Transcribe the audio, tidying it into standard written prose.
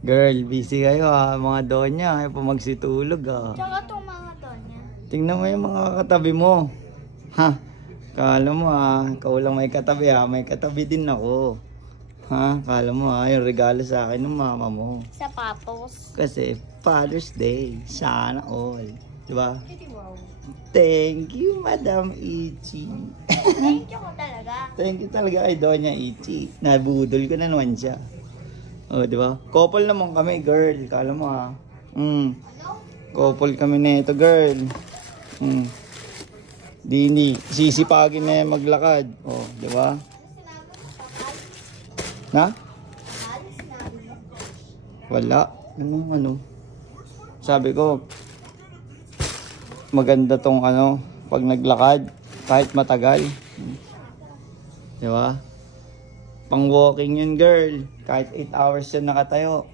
Girl, busy kayo mga donya. Ayaw pa magsitulog Tsaka itong mga donya. Tingnan mo yung mga katabi mo. Ha? Kala mo ikaw lang may katabi may katabi din ako. Ha? Kala mo yung regalo sa akin ng mama mo. Sa papos. Kasi Father's Day. Sana all. Diba? Wow. Thank you, Madam Ichi. Thank you ko talaga. Thank you talaga kay Doña Ichi. Nabudol ko na naman siya. Oh, di ba? Couple naman kami, girl. Kala mo Couple kami na ito, girl. Dini, sisipagin na yung maglakad. Oh, di ba? Na? Wala. Ano? Sabi ko, maganda tong pag naglakad, kahit matagal. Di ba? Pang walking yun, girl. Kahit 8 hours yan nakatayo.